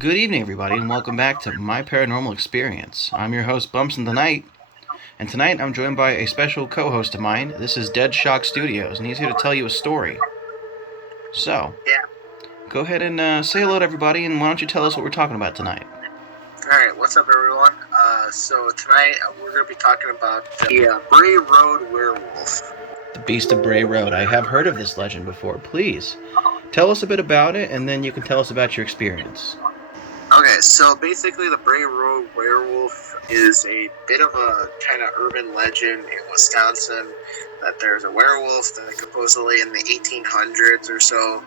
Good evening, everybody, and welcome back to My Paranormal Experience. I'm your host, Bumps in the Night, and tonight I'm joined by a special co-host of mine. This is Dead Shock Studios, and he's here to tell you a story. So, Yeah. go ahead and say hello to everybody, and why don't you tell us what we're talking about tonight? Alright, what's up, everyone? So tonight we're going to be talking about the Bray Road Werewolf. The Beast of Bray Road. I have heard of this legend before. Please, tell us a bit about it, and then you can tell us about your experience. Okay, so basically the Bray Road Werewolf is a bit of a kind of urban legend in Wisconsin that there's a werewolf that supposedly in the 1800s or so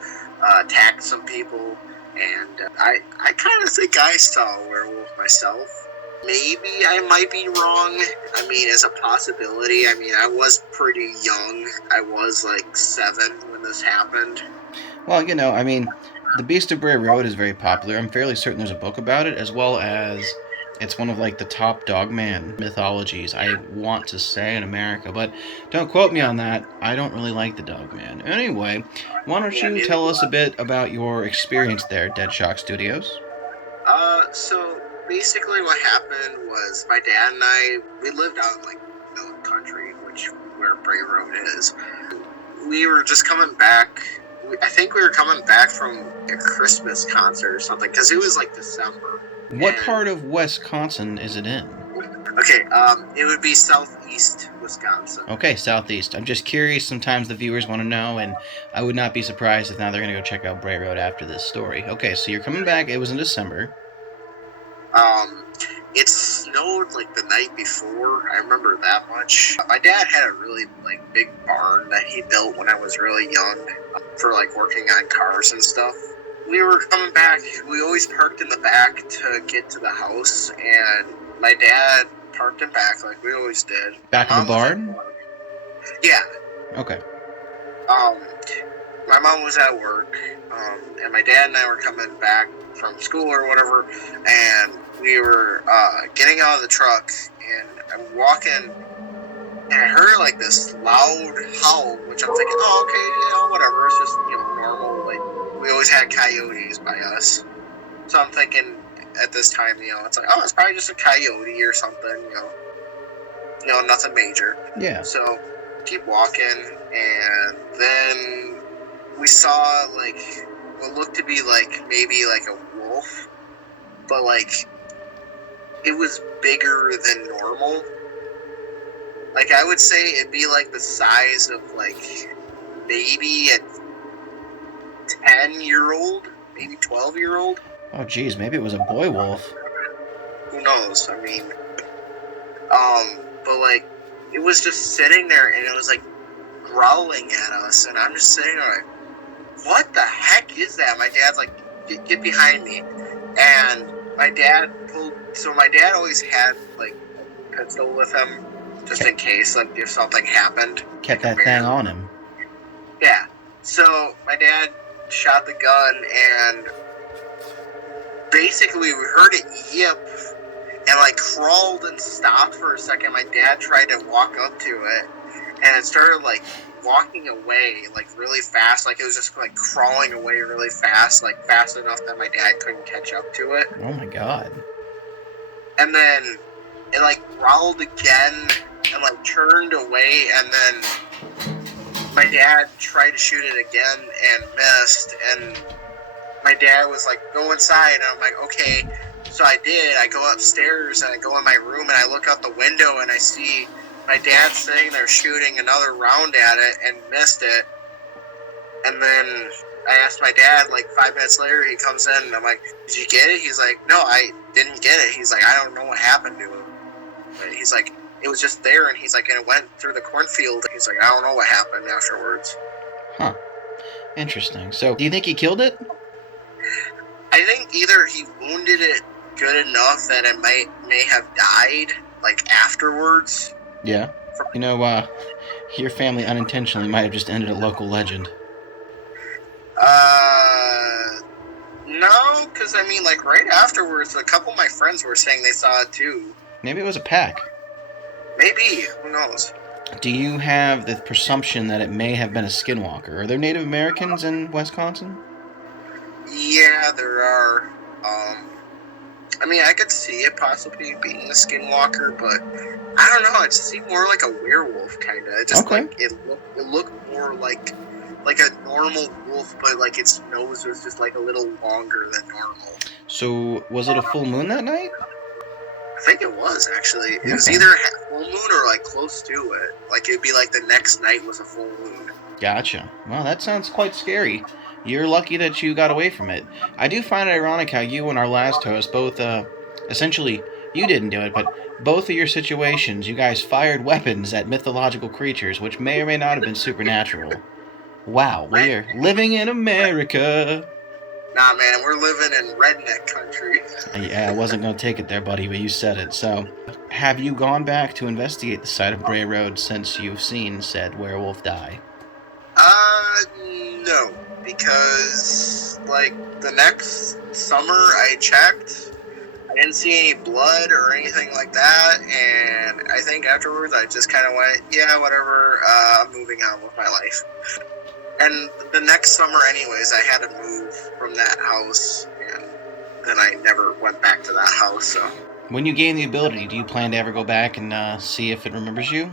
attacked some people, and I kind of think I saw a werewolf myself. Maybe I might be wrong. I mean, it's a possibility. I mean, I was pretty young. I was like 7 when this happened. Well, the Beast of Bray Road is very popular. I'm fairly certain there's a book about it, as well as it's one of the top dogman mythologies, I want to say, in America. But don't quote me on that. I don't really like the dogman. Anyway, why don't you tell us a bit about your experience there, Dead Shock Studios? So basically what happened was my dad and I, we lived out in the country, where Bray Road is. We were just coming back. I think we were coming back from a Christmas concert or something, because it was December. What part of Wisconsin is it in? Okay, it would be southeast Wisconsin. Okay, southeast. I'm just curious. Sometimes the viewers want to know, and I would not be surprised if now they're going to go check out Bray Road after this story. Okay, so you're coming back. It was in December. It snowed the night before. I remember that much. My dad had a really big barn that he built when I was really young for working on cars and stuff. We were coming back. We always parked in the back to get to the house, and my dad parked in back like we always did. Back of the barn? Yeah. Okay. My mom was at work, and my dad and I were coming back from school or whatever, and we were getting out of the truck, and I'm walking, and I heard this loud howl, which I'm thinking, oh, okay, whatever, it's just, normal, we always had coyotes by us, so I'm thinking at this time, it's it's probably just a coyote or something, nothing major. Yeah. So, keep walking, and then we saw, what looked to be, maybe, a wolf, but, it was bigger than normal. I would say it'd be, the size of, maybe a 10-year-old, maybe 12-year-old. Oh, geez, maybe it was a boy wolf. Who knows? I mean, but, it was just sitting there, and it was, growling at us, and I'm just sitting there, what the heck is that? My dad's get behind me. And my dad always had, a pistol with him, just in case, if something happened. Kept that thing on him. Yeah. So, my dad shot the gun, and basically we heard it yip, and, crawled and stopped for a second. My dad tried to walk up to it, and it started, walking away, really fast. It was just, crawling away really fast, fast enough that my dad couldn't catch up to it. Oh, my God. And then it, growled again and, turned away, and then my dad tried to shoot it again and missed, and my dad was go inside, and I'm okay. So I did. I go upstairs, and I go in my room, and I look out the window, and I see my dad sitting there shooting another round at it and missed it. And then I asked my dad, 5 minutes later, he comes in, and I'm did you get it? He's no, I didn't get it. He's I don't know what happened to him. But he's it was just there, and he's and it went through the cornfield. He's I don't know what happened afterwards. Huh. Interesting. So, do you think he killed it? I think either he wounded it good enough that it may have died, afterwards. Yeah. Your family unintentionally might have just ended a local legend. No, because right afterwards, a couple of my friends were saying they saw it too. Maybe it was a pack. Maybe. Who knows? Do you have the presumption that it may have been a skinwalker? Are there Native Americans in Wisconsin? Yeah, there are. I mean, I could see it possibly being a skinwalker, but I don't know. It just seemed more like a werewolf, kind of. It just Okay. like it looked more like a normal wolf, but like its nose was just like a little longer than normal. So, was it a full moon that night? I think it was actually. It was Okay. either full moon or like close to it. Like it'd be like the next night was a full moon. Gotcha. Well, that sounds quite scary. You're lucky that you got away from it. I do find it ironic how you and our last host both, essentially, you didn't do it, but both of your situations, you guys fired weapons at mythological creatures, which may or may not have been supernatural. Wow, we're living in America. Nah, man, we're living in redneck country. Yeah, I wasn't going to take it there, buddy, but you said it. So, have you gone back to investigate the site of Bray Road since you've seen said werewolf die? No, because like the next summer I checked, I didn't see any blood or anything like that, and I think afterwards I just kind of went, yeah, whatever, I'm moving on with my life. And the next summer, anyways, I had to move from that house, and then I never went back to that house. So When you gain the ability, do you plan to ever go back and see if it remembers you?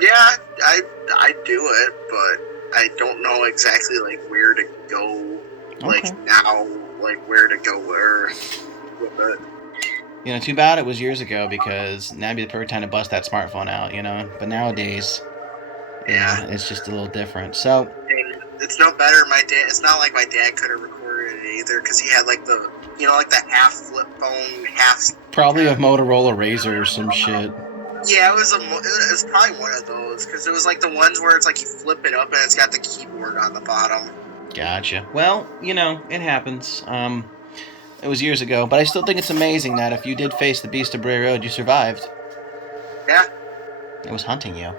yeah, I do it, but I don't know exactly like where to go, like Okay. now, like where to go where with it. You know, too bad it was years ago because now'd be the perfect time to bust that smartphone out, you know? But nowadays, Yeah. it's just a little different. So, And it's no better. My dad. It's not like my dad could have recorded it either, because he had like the, like the half flip phone, half. probably a Motorola Razor or some shit. Yeah, it was probably one of those, because it was like the ones where it's like you flip it up and it's got the keyboard on the bottom. Gotcha. Well, it happens. It was years ago, but I still think it's amazing that if you did face the Beast of Bray Road, you survived. Yeah. It was hunting you.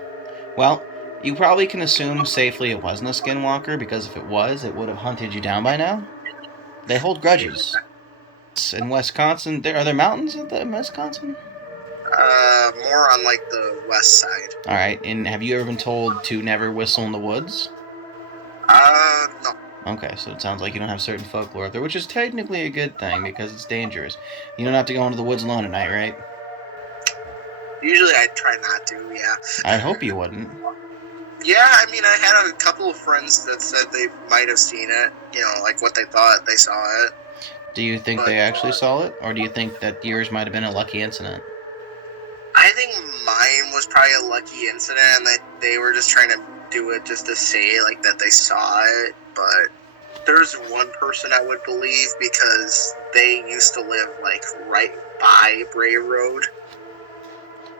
Well, you probably can assume safely it wasn't a skinwalker, because if it was, it would have hunted you down by now. They hold grudges. In Wisconsin, are there mountains in Wisconsin? More on like the west side. Alright, and have you ever been told to never whistle in the woods? No. Okay, so it sounds like you don't have certain folklore up there, which is technically a good thing, because it's dangerous. You don't have to go into the woods alone at night, right? Usually I try not to, yeah. I hope you wouldn't. Yeah, I mean, I had a couple of friends that said they might have seen it, like what they thought they saw it. Do you think they actually saw it, or do you think that yours might have been a lucky incident? I think mine was probably a lucky incident, and that they were just trying to do it just to say, like, that they saw it, but there's one person I would believe, because they used to live, like, right by Bray Road.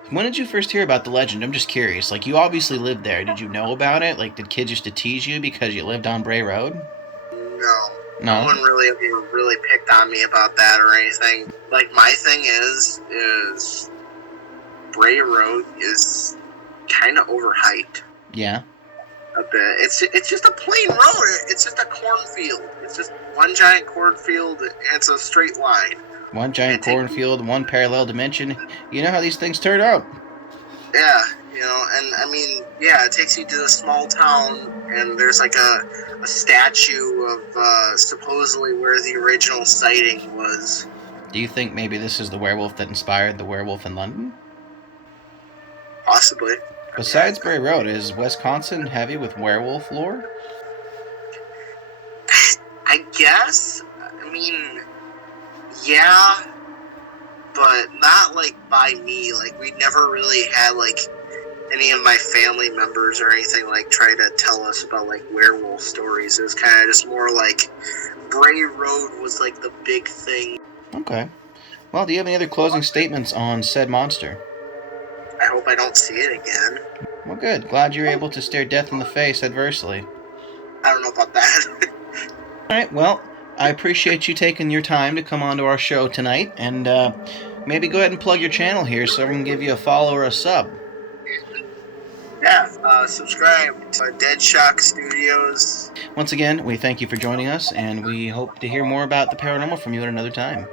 When did you first hear about the legend? I'm just curious. Like, you obviously lived there. Did you know about it? Like, did kids used to tease you because you lived on Bray Road? No one really picked on me about that or anything. Like, my thing is Bray Road is kind of overhyped. Yeah. A bit. It's just a plain road. It's just a cornfield. It's just one giant cornfield, and it's a straight line. One giant cornfield, one parallel dimension. You know how these things turn out. Yeah, and I mean, yeah, it takes you to a small town, and there's like a statue of supposedly where the original sighting was. Do you think maybe this is the werewolf that inspired the werewolf in London? Possibly. Besides Bray Road, is Wisconsin heavy with werewolf lore? I guess. I mean, yeah, but not like by me. Like, we never really had like any of my family members or anything like try to tell us about like werewolf stories. It was kind of just more like Bray Road was like the big thing. Okay. Well, do you have any other closing statements on said monster? I hope I don't see it again. Well, good. Glad you were able to stare death in the face adversely. I don't know about that. Alright, well, I appreciate you taking your time to come onto our show tonight, and maybe go ahead and plug your channel here so we can give you a follow or a sub. Yeah, subscribe to Dead Shock Studios. Once again, we thank you for joining us, and we hope to hear more about the paranormal from you at another time.